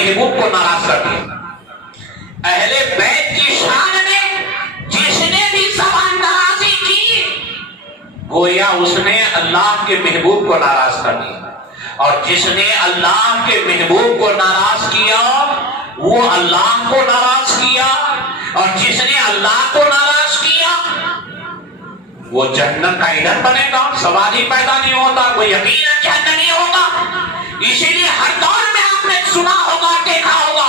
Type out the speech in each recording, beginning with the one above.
محبوب کو ناراض کر دیا۔ اہل بیت کی شان میں جس نے بھی زبان درازی کی گویا اس نے اللہ کے محبوب کو ناراض کر دیا، اور جس نے اللہ کے محبوب کو ناراض کیا وہ اللہ کو ناراض کیا، اور جس نے اللہ کو ناراض کیا وہ جہنم کا ایندھن بنے گا۔ سوال ہی پیدا نہیں ہوتا، وہ یقیناً جہنمی ہوگا۔ اسی لیے ہر دور میں آپ نے سنا ہوگا، دیکھا ہوگا،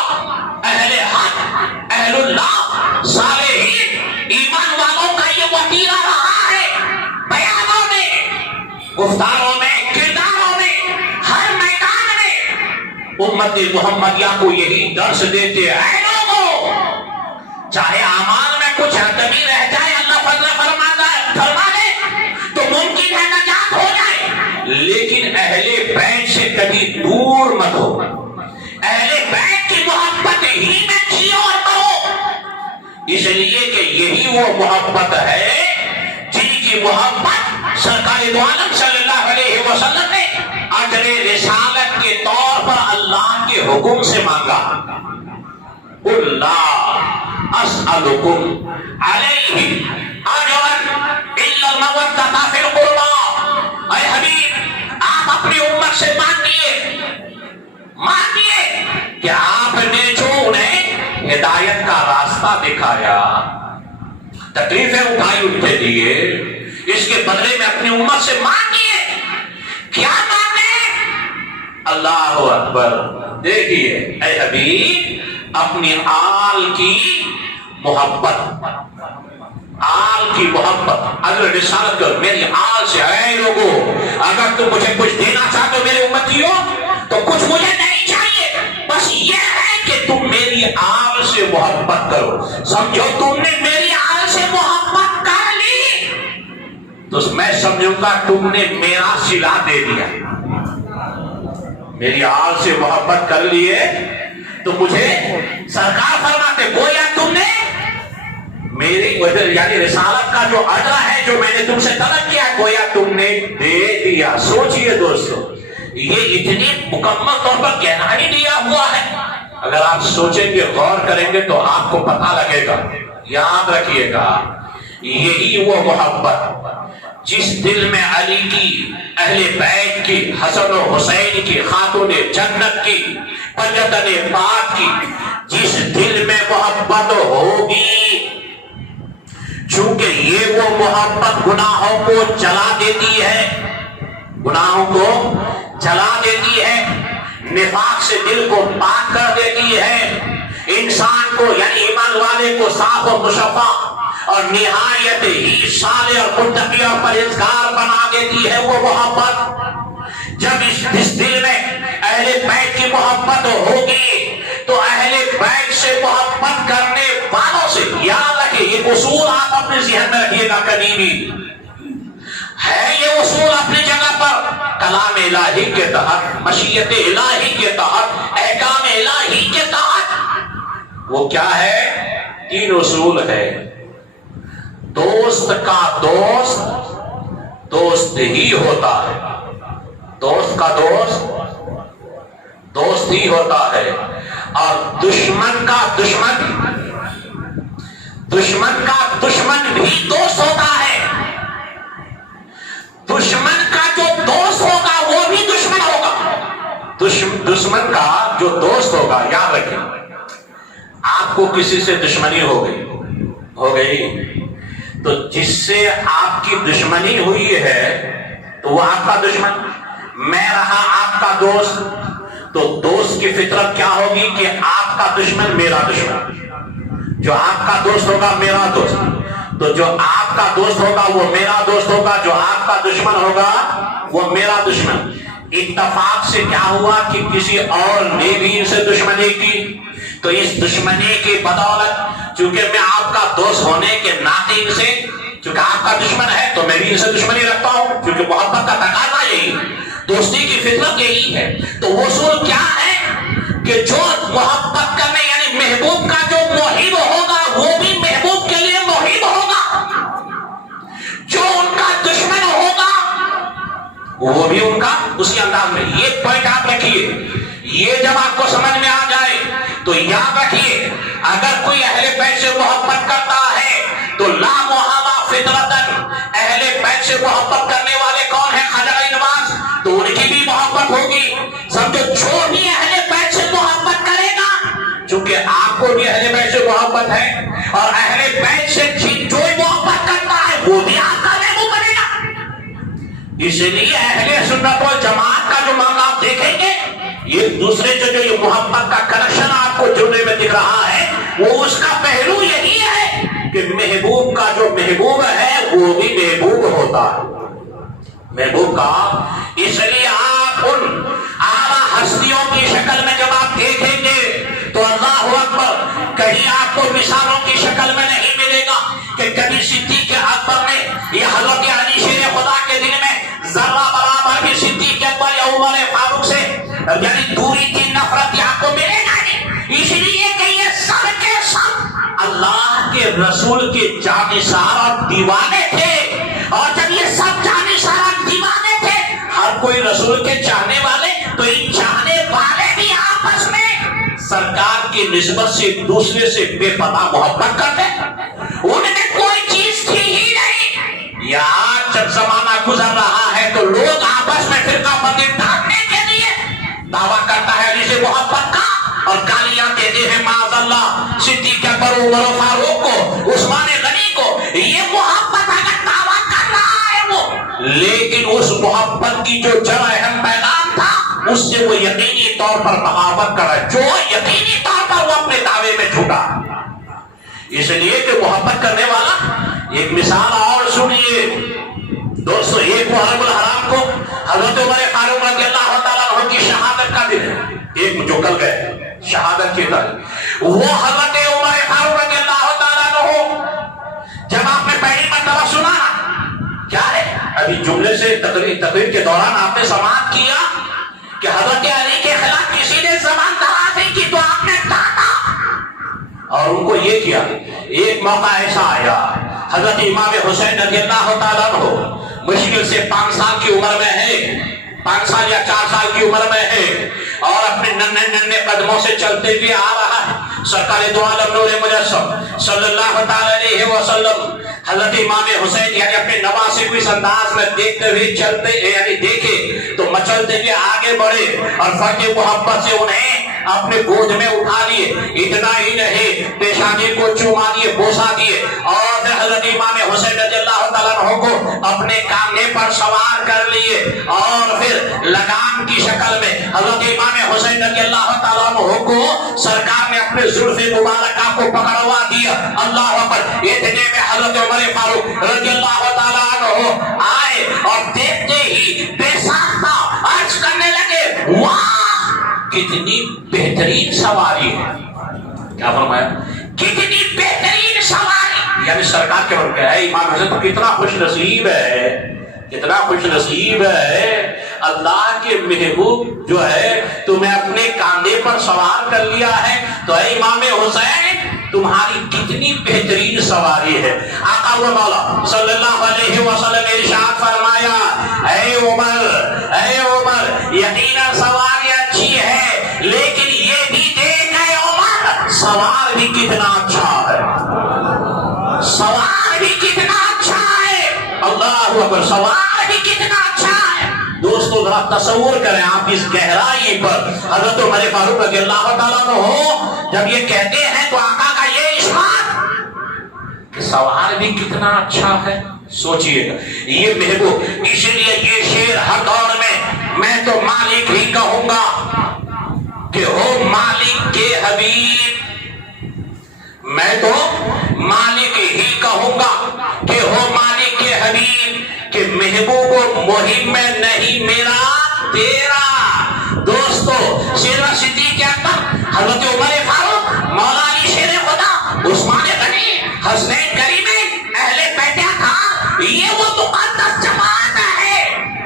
اہل حق، اہل اللہ، صالحین، ایمان والوں کا یہ وتیرہ رہا ہے، بیانوں میں، گفتاروں میں، کرداروں میں، ہر میدان میں امت محمدیہ کو یہی درس دیتے ہیں۔ اے لوگوں، چاہے اعمال میں کچھ کمی رہ جائے، اللہ فضل فرما دے تو ممکن ہے نجات ہو جائے، لیکن اہل بیت سے کبھی دور مت ہو۔ اہل بیت کی محبت ہی میں جیو اور رہو، اس لیے کہ یہی وہ محبت ہے جن کی محبت سرکار دو عالم صلی اللہ علیہ وسلم نے اجر رسالت کے طور پر اللہ کے حکم سے مانگا۔ اللہ اسألکم علیہ اجرا الا المودۃ فی القربى۔ اے حبیب، آپ اپنی امت سے مانگیے کہ آپ نے جو انہیں ہدایت کا راستہ دکھایا، تکلیفیں اٹھائی ان کے لیے، اس کے بدلے میں اپنی امت سے مانگیے۔ کیا مانگے؟ اللہ اکبر۔ دیکھیے اے حبیب، اپنی آل کی محبت، آل کی محبت، اگر رسالت کر میری آل سے، اے لوگوں اگر تم مجھے کچھ دینا چاہتے ہو میرے امتیوں تو کچھ مجھے نہیں چاہیے، بس یہ ہے کہ تم میری آل سے محبت کرو۔ سمجھو تم نے میری آل سے محبت کر لی تو میں سمجھوں گا تم نے میرا صلہ دے دیا۔ میری آل سے محبت کر لیے تو مجھے سرکار فرماتے گویا تم نے میری یعنی رسالت کا جو اجر ہے جو میں نے تم سے طلب کیا گویا تم نے دے دیا۔ سوچئے دوستو، یہ اتنی مکمل طور پر گہرائی دیا ہوا ہے، اگر آپ سوچیں گے، غور کریں گے تو آپ کو پتہ لگے گا۔ یاد رکھیے گا، یہی وہ محبت جس دل میں علی کی، اہل بیت کی، حسن و حسین کی، خاتون جنت کی، پنجتن پاک کی، جس دل میں محبت ہوگی، چونکہ یہ وہ محبت گناہوں کو جلا دیتی ہے، گناہوں کو جلا دیتی ہے، نفاق سے دل کو پاک کر دیتی ہے، انسان کو یعنی ایمان والے کو صاف و مشفع اور نہایت ہی صالح اور متقی اور پرہیزگار بنا دیتی ہے وہ محبت۔ جب اس دل میں اہل بیت کی محبت ہوگی تو اہل بیت سے محبت کرنے والوں سے، یاد رکھیں یہ اصول آپ اپنے ذہن میں رکھیے گا، کبھی بھی ہے یہ اصول اپنی جگہ پر، کلام الہی کے تحت، مشیت الہی کے تحت، احکام الہی کے تحت۔ وہ کیا ہے؟ 3 اصول ہے۔ دوست کا دوست دوست ہی ہوتا ہے، دوست کا دوست دوست ہی ہوتا ہے، اور دشمن کا دشمن، دشمن کا دشمن بھی دوست ہوتا ہے۔ دشمن کا جو دوست ہوگا وہ بھی دشمن ہوگا۔ دشمن کا جو دوست ہوگا، یاد رکھیں، آپ کو کسی سے دشمنی ہو گئی تو جس سے آپ کی دشمنی ہوئی ہے تو وہ آپ کا دشمن، میں رہا آپ کا دوست، تو دوست کی فطرت کیا ہوگی کہ آپ کا دشمن میرا دشمن، جو آپ کا دوست ہوگا میرا دوست، تو جو آپ کا دوست ہوگا وہ میرا دوست ہوگا، جو آپ کا دشمن ہوگا وہ میرا دشمن۔ اتفاق سے کیا ہوا کہ کسی اور نے بھی ان سے دشمنی کی، تو اس دشمنی کی بدولت چونکہ میں آپ کا دوست ہونے کے ناطے ان سے، چونکہ آپ کا دشمن ہے تو میں بھی ان سے دشمنی رکھتا ہوں، کیونکہ محبت کا تقاضا یہی ہے، دوستی کی فطرت یہی ہے۔ تو وہ اصول کیا ہے کہ جو محبت کرنے یعنی محبوب کا جو محب ہوگا وہ بھی محبوب کے لیے محب ہوگا، جو ان کا دشمن ہوگا وہ بھی ان کا اسی انداز میں۔ یہ پوائنٹ آپ رکھیے، یہ جب آپ کو سمجھ میں آ جائے کو بھی اہل بیت سے محبت ہے، اور اہل بیت سے جو محبت کرتا ہے وہ بھی آپ کا محبوب بنے گا۔ اس لیے اہل سنت والجماعت کا جو معاملہ آپ دیکھیں گے، یہ دوسرے سے جو یہ محبت کا کنیکشن آپ کو جڑنے میں دکھ رہا ہے، وہ اس کا پہلو یہی ہے کہ محبوب کا جو محبوب ہے وہ بھی محبوب ہوتا ہے۔ محبوب کا اس لیے آپ ان اعلیٰ ہستیوں کی شکل میں جب آپ دیکھیں گے تو اللہ اکبر، کہیں آپ کو مثالوں کی شکل میں نہیں ملے گا کہ کبھی صدیق اکبر نے یا حضرت علی شیر خدا کے دل میں ذرہ برابر بھی صدیق اکبر یا عمر فاروق سے یعنی دوری کی نفرت آپ کو ملے گا نہیں، اس لیے کہ یہ سب کے سب اللہ کے رسول کے جانشار اور دیوانے تھے، اور جب یہ سب جانشار اور دیوانے تھے، ہر کوئی رسول کے چاہنے والے، تو ان چاہنے والے بھی آپس میں سرکار کی نسبت سے ایک دوسرے سے بے پناہ محبت کرتے، ان میں کوئی چیز تھی ہی نہیں۔ یا آج جب زمانہ گزر رہا ہے تو لوگ آپس میں فرقہ بندی ڈھانپنے کے لیے دعویٰ کرتا ہے علی سے محبت کا، اور گالیاں دیتے ہیں معاذ اللہ صدیق اکبر، عمر فاروق کو، عثمان غنی کو۔ یہ محبت اگر دعویٰ کر رہا ہے وہ، لیکن اس محبت کی جو جڑ اہم پیغام تھا اس سے وہ یقینی طور پر بغاوت کرا، جو یقینی طور پر وہ اپنے دعوے میں جھوٹا۔ اس لیے کہ محبت کرنے والا ایک مثال اور سنیے دوستو، ایک محرم الحرام کو حضرت عمر فاروق رضی اللہ تعالیٰ عنہ کی شہادت کا دن ہے، ایک جو کل گئے شہادت کی تاریخ، وہ حضرت عمر فاروق رضی اللہ تعالیٰ عنہ جب آپ نے پہلی مرتبہ سنا کیا ہے، ابھی جملے سے تقریر کے دوران آپ نے سماعت کیا کہ حضرت علی کے خلاف کسی نے زبان دراز نہیں کی تو آپ نے ڈانٹا اور ان کو یہ کیا۔ ایک موقع ایسا آیا، حضرت امام حسین رضی اللہ تعالیٰ عنہ مشکل سے 5 سال کی عمر میں ہے، 5 سال یا 4 سال کی عمر میں ہے، اور اپنے ننھے ننھے قدموں سے چلتے ہوئے آ رہا ہے۔ سرکار دو عالم نور مجسم صلی اللہ تعالی علیہ وسلم حضرت امام حسین یعنی اپنے نواسے کو اس انداز میں دیکھتے ہوئے چلتے یعنی دیکھے تو مچلتے ہوئے آگے بڑھے اور فرق محبت سے انہیں اپنے گود میں اٹھا لیے، اتنا ہی نہیں پیشانی کو چوما دیے، بوسا دیے، اور پھر حضرت امام حسین رضی اللہ تعالیٰ عنہ کو اپنے کاندھے پر سوار کر لیے، اور پھر لگام کی شکل میں حضرت امام حسین رضی اللہ تعالیٰ عنہ کو سرکار نے اپنے زلف مبارکہ کو پکڑوا دیا۔ اللہ اکبر، اتنے میں حضرت عمر فاروق رضی اللہ تعالیٰ عنہ آئے اور دیکھتے ہی بے ساختہ عرض کرنے لگے، واہ کتنی بہترین سواری ہے۔ کیا فرمایا؟ کتنی بہترین سواری، یعنی سرکار کے بارے میں ہے امام حسین تو کتنا خوش نصیب ہے، کتنا خوش نصیب ہے، اللہ کے محبوب جو ہے تمہیں اپنے کاندھے پر سوار کر لیا ہے، تو اے امام حسین تمہاری کتنی بہترین سواری ہے۔ آقا و مولا صلی اللہ علیہ وسلم نے ارشاد فرمایا، اے عمر یقینا سواری اچھی ہے، لیکن یہ بھی دیکھ اے عمر سوار بھی کتنا اچھا ہے، سوار بھی کتنا اچھا ہے، اللہ اکبر، سوار بھی کتنا اچھا ہے۔ دوستو ذرا تصور کریں آپ اس گہرائی پر، حضرت عمر فاروق رضی اللہ تعالیٰ عنہ جب یہ کہتے ہیں تو آقا کا یہ ارشاد کہ سوار بھی کتنا اچھا ہے، سوچئے گا یہ محبوب۔ اس لیے یہ شعر ہر دور میں تو مالک ہی کہوں گا کہ ہو مالک کے حبیب، میں تو مالک ہی کہوں گا کہ ہو مالک کے حبیب، کہ محبوب و مہم میں نہیں میرا تیرا۔ دوستو سیدنا صدیق اکبر، حضرت عمر فاروق، مولا علی شیر خدا، عثمان غنی، حسنین کریمین، اہل بیت اطہار، یہ وہ مقدس جماعت ہے،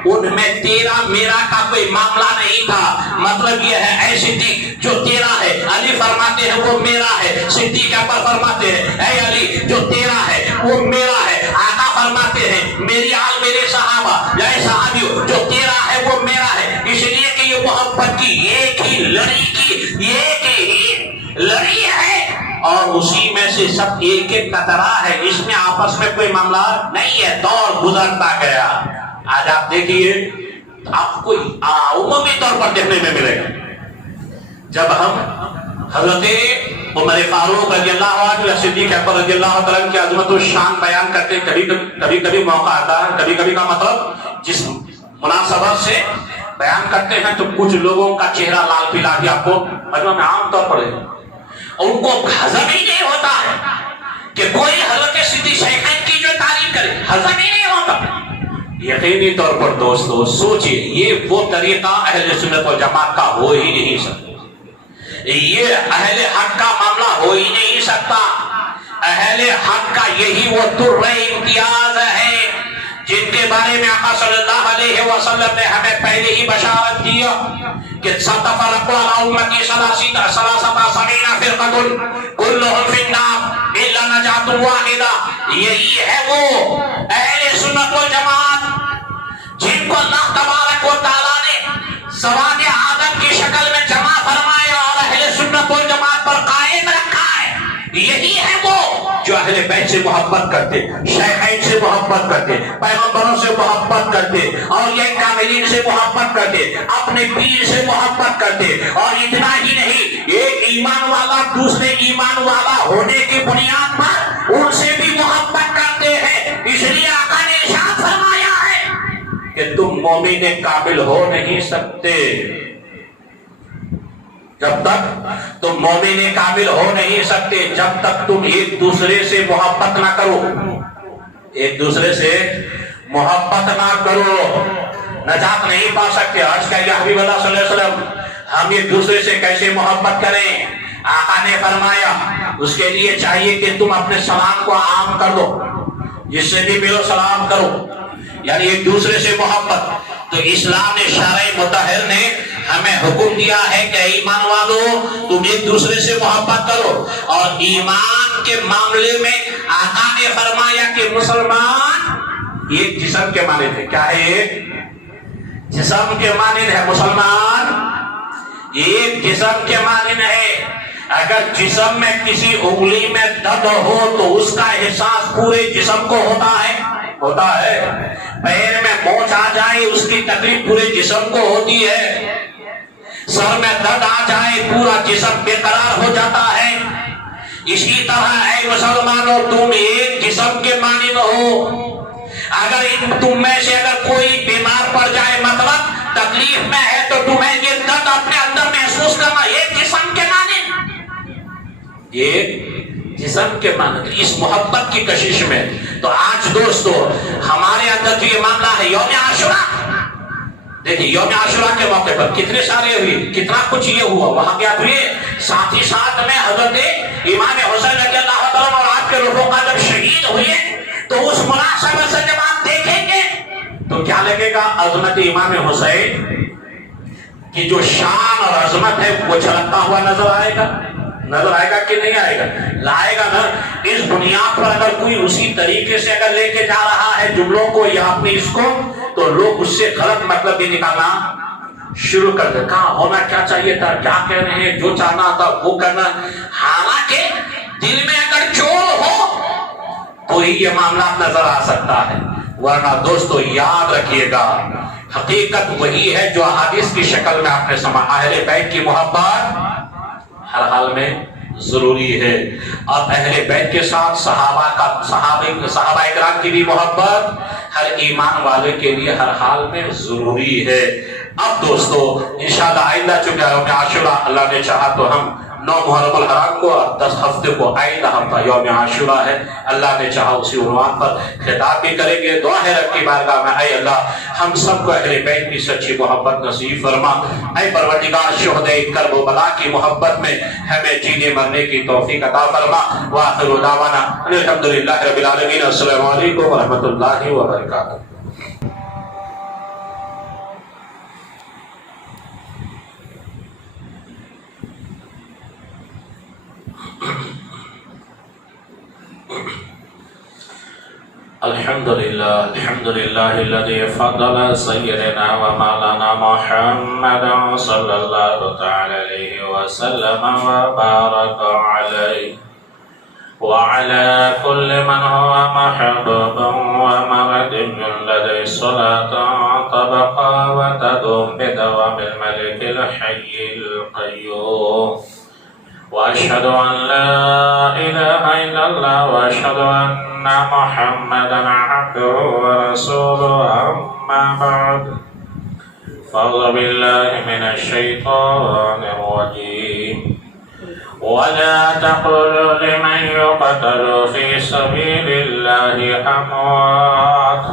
ان میں تیرا میرا کا کوئی معاملہ نہیں تھا۔ مطلب یہ ہے اے صدیق جو تیرا ہے، علی فرماتے ہیں وہ میرا ہے، صدیق اکبر فرماتے ہیں اے علی جو تیرا ہے وہ میرا ہے، آقا فرماتے ہیں میری آل میرے صحابہ یا صحابیوں جو تیرا ہے وہ میرا ہے۔ اس لیے کہ یہ محبت کی ایک ہی لڑی ہے، اور اسی میں سے سب ایک ایک قطرہ ہے، اس میں آپس میں کوئی معاملہ نہیں ہے، دور گزرتا گیا۔ آج آپ دیکھیے آپ کو عمومی طور پر دیکھنے میں ملے گا، جب ہم حضرت عمر فاروق رضی اللہ عنہ یا صدیق اکبر رضی اللہ عنہ کی عظمت و شان بیان کرتے، کبھی کبھی موقع آتا ہے، کبھی کبھی کا مطلب جس مناسبت سے بیان کرتے ہیں تو کچھ لوگوں کا چہرہ لال پلا بھی آپ کو مجمع میں عام طور پر ان کو ہضم ہی نہیں ہوتا ہے کہ کوئی حضرت صدیق شیخین کی جو تعریف کرے، ہضم ہی نہیں ہوتا۔ یقینی طور پر دوستو سوچئے، یہ وہ طریقہ اہل سنت و جماعت کا ہو ہی نہیں سکتا، یہ اہل حق کا معاملہ ہو ہی نہیں سکتا۔ اہل حق کا یہی وہ در امتیاز ہے جن کے بارے میں آقا صلی اللہ علیہ وسلم نے ہمیں پہلے ہی بشارت دیا کہ ستفرق علی امتی ثلاثۃ سبعین فرقۃ کلھم فی النار الا نجاۃ واحدہ۔ یہی ہے وہ اہل سنت والجماعت جن کو اللہ تبارک و تعالیٰ نے سواد آدم کی شکل میں جمع فرمایا اور اہل سنت والجماعت پر قائم رکھا ہے۔ یہی ہے وہ جو اہل بیت سے محبت کرتے، شیخین سے محبت کرتے، پیغمبروں سے محبت کرتے، اولیاء کاملین سے محبت کرتے، اپنے پیر سے محبت کرتے، اور اتنا ہی نہیں، ایک ایمان والا دوسرے ایمان والا ہونے کی بنیاد پر ان سے بھی محبت کرتے ہیں۔ اس لیے آقا نے ارشاد فرمایا ہے کہ تم مومن کامل ہو نہیں سکتے جب تک تم مومن کامل ہو نہیں سکتے جب تک تم ایک دوسرے سے محبت نہ کرو، ایک دوسرے سے محبت نہ کرو، نجات نہیں پا سکتے۔ آج کا یا حبیب اللہ صلی اللہ علیہ وسلم ہم ایک دوسرے سے کیسے محبت کریں؟ آقا نے فرمایا اس کے لیے چاہیے کہ تم اپنے سلام کو عام کر دو، جس سے بھی ملو سلام کرو، یعنی ایک دوسرے سے محبت۔ تو اسلام نے شرع مطہر نے ہمیں حکم دیا ہے کہ ایمان والو تم ایک دوسرے سے محبت کرو، اور ایمان کے معاملے میں آقا نے فرمایا کہ مسلمان ایک جسم کے مانند ہے۔ کیا ہے؟ ایک جسم کے مانند ہے۔ مسلمان ایک جسم کے مانند ہے۔ اگر جسم میں کسی انگلی میں درد ہو تو اس کا احساس پورے جسم کو ہوتا ہے۔ پیر میں موچ آ جائے اس کی تکلیف پورے جسم کو ہوتی ہے۔ سر میں درد آ جائے پورا جسم بے قرار ہو جاتا ہے۔ اسی طرح اے مسلمانوں تم ایک جسم کے مانند ہو۔ اگر تم میں سے اگر کوئی بیمار پڑ جائے، مطلب تکلیف میں ہے، تو تمہیں یہ درد اپنے اندر محسوس کرنا ایک جسم کے مانند، ایک جسم کے مانند، اس محبت کی کشش میں۔ تو آج دوستو ہمارے اندر جو یہ معاملہ ہے یوم عاشورہ، دیکھیں یوم عاشورہ کے موقع پر کتنے سارے ہوئے، کتنا کچھ یہ ہوا، وہاں کیا ہوئے، ساتھ ہی ساتھ میں حضرت امام حسین رضی اللہ عنہ اور آپ کے رفقا جب شہید ہوئے تو اس مناسبت سے جب آپ دیکھیں گے تو کیا لگے گا، عظمت امام حسین کی جو شان اور عظمت ہے وہ چھلکتا ہوا نظر آئے گا کہ نہیں آئے گا؟ لائے گا نا۔ اس بنیاد پر اگر کوئی اسی طریقے سے اگر لے کے جا رہا ہے جملوں کو یا اپنی اس کو، تو لوگ اس سے غلط مطلب بھی نکالنا شروع کر دیں۔ کہاں ہونا کیا چاہیے تھا، کیا کہہ رہے ہیں، جو چاہنا تھا وہ کرنا۔ حالانکہ دل میں اگر چور ہو تو ہی یہ معاملات نظر آ سکتا ہے، ورنہ دوستو یاد رکھیے گا حقیقت وہی ہے جو احادیث کی شکل میں آپ نے سما۔ اہل بیت کی محبت ہر حال میں ضروری ہے، اور اہل بیت کے ساتھ صحابہ اکرام کی بھی محبت ہر ایمان والے کے لیے ہر حال میں ضروری ہے۔ اب دوستو انشاءاللہ آئندہ چونکہ یوم عاشورہ اللہ نے چاہا تو ہم 9 محرم الحرام کو اور 10 ہفتے کو آئندہ ہفتہ یوم عاشورہ ہے، اللہ نے چاہا اسی عنوان پر خطاب بھی کریں گے۔ دعا ہے رب کی بارگاہ میں، اے اللہ ہم سب کو اہل بیت کی سچی محبت نصیب فرما۔ اے پروردگار شہدائے کرب و بلا کی محبت میں ہمیں جینے مرنے کی توفیق عطا فرما۔ وآخر دعوانا الحمدللہ رب العالمین۔ السلام علیکم ورحمۃ اللہ وبرکاتہ۔ الحمدللہ الذی فضل سیدنا و مولانا محمد صلی اللہ تعالی علیہ وسلم وبارک علیہ وعلى كل من هو محبوب ومرد لدي الصلاة تبقى وتدوم بدوام الملك الحي القيوم وأشهد أن لا إله إلا الله وأشهد أن محمدا عبده ورسوله أما بعد فأعوذ بالله من الشيطان الرجيم ولا تقولوا لمن يقتل في سبيل الله أموات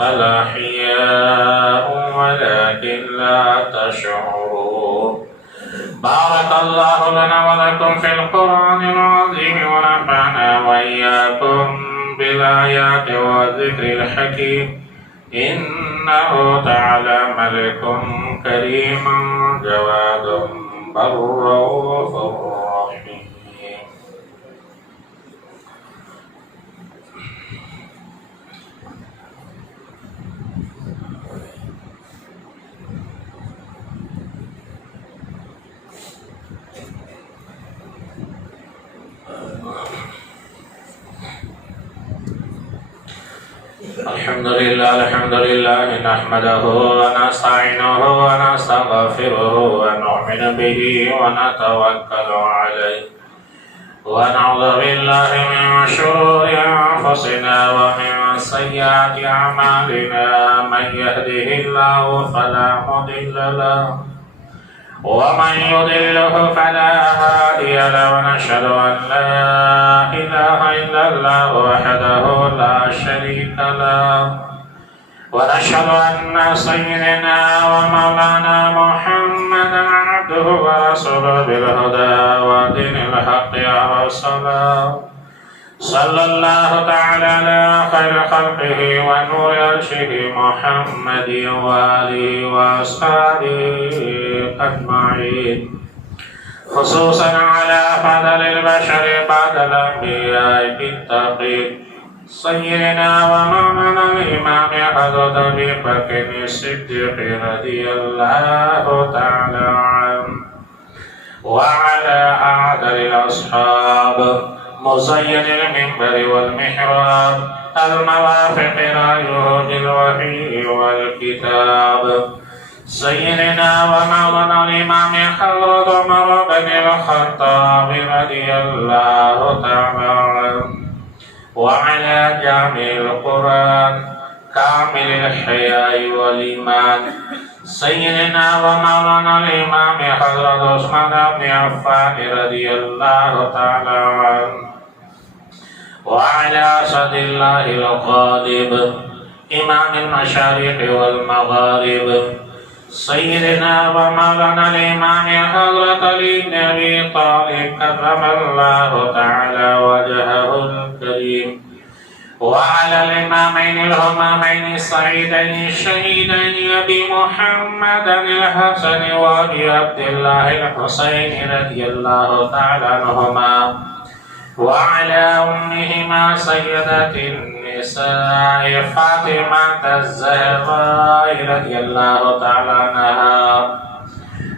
بل أحياء ولكن لا تشعرون بارك الله لنا ولكم في القرآن العظيم ونفعنا وإياكم بالآيات والذكر الحكيم إنه تعالى ملك كريم جواد بر رؤوف رحيم. الحمد لله نحمده ونستعينه ونستغفره ونؤمن به ونتوكل عليه ونعوذ بالله من شرور أنفسنا ومن سيئات أعمالنا من يهده الله فلا مضل له ومن يضلله فلا هادي له ونشهد أن لا إله إلا الله وحده لا شريك له ونشهد أن سيدنا ومولانا محمدا عبده ورسوله بالهدى ودين الحق أرسله صلى الله تعالى على خير خلقه ونور عرشه محمد وآله وأصحابه أجمعين خصوصا على فضل البشر بعد الأنبياء بالتقي سيدنا ومولانا الإمام حضرة أبي بكر الصديق رضي الله تعالى عنه وعلى أعدل الأصحاب مزين المنبر والمحراب الموافق رأيه بالوحي والكتاب سيدنا ومولانا الإمام حضرة عمر بن الخطاب رضي الله تعالى عنه وعلى جامع القرآن كامل الحياء والإيمان سيدنا ومولانا الإمام حضرة عثمان بن عفان رضي الله تعالى عنه وعلى أسد الله الغالب إمام المشارق والمغارب سيدنا ومولانا الإمام حضرة علي بن أبي طالب كرم الله تعالى وجهه الكريم وعلى الإمامين الهمامين السعيدين الشهيدين أبي محمد الحسن وأبي عبد الله الحسين رضي الله تعالى عنهما وعلى أمهما سيدة النساء فاطمة الزهراء رضي الله تعالى عنها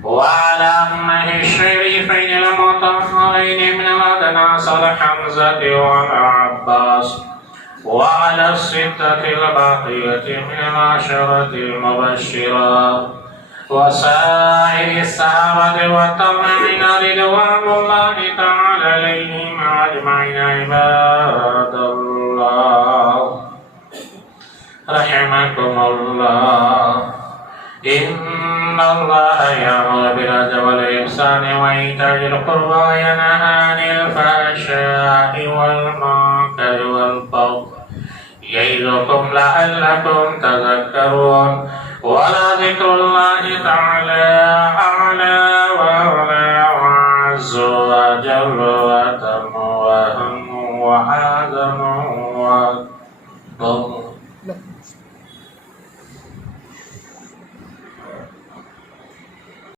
وعلى أمه الشريفين المطهرين من الأدناس حمزة والعباس وعلى الستة الباقية من العشرة المبشرة وسائر الصحابة والتابعين رضوان الله تعالى عليهم أجمعين عباد الله رحمكم الله إن الله يأمر بالعدل والإحسان وإيتاء ذي القربى وينهى عن الفحشاء والمنكر والبغي يعظكم لعلكم تذكرون ولذكر الله تعالى أعلى وأعلى وأعز وأجل وأتم وأهم وأعظم وأكبر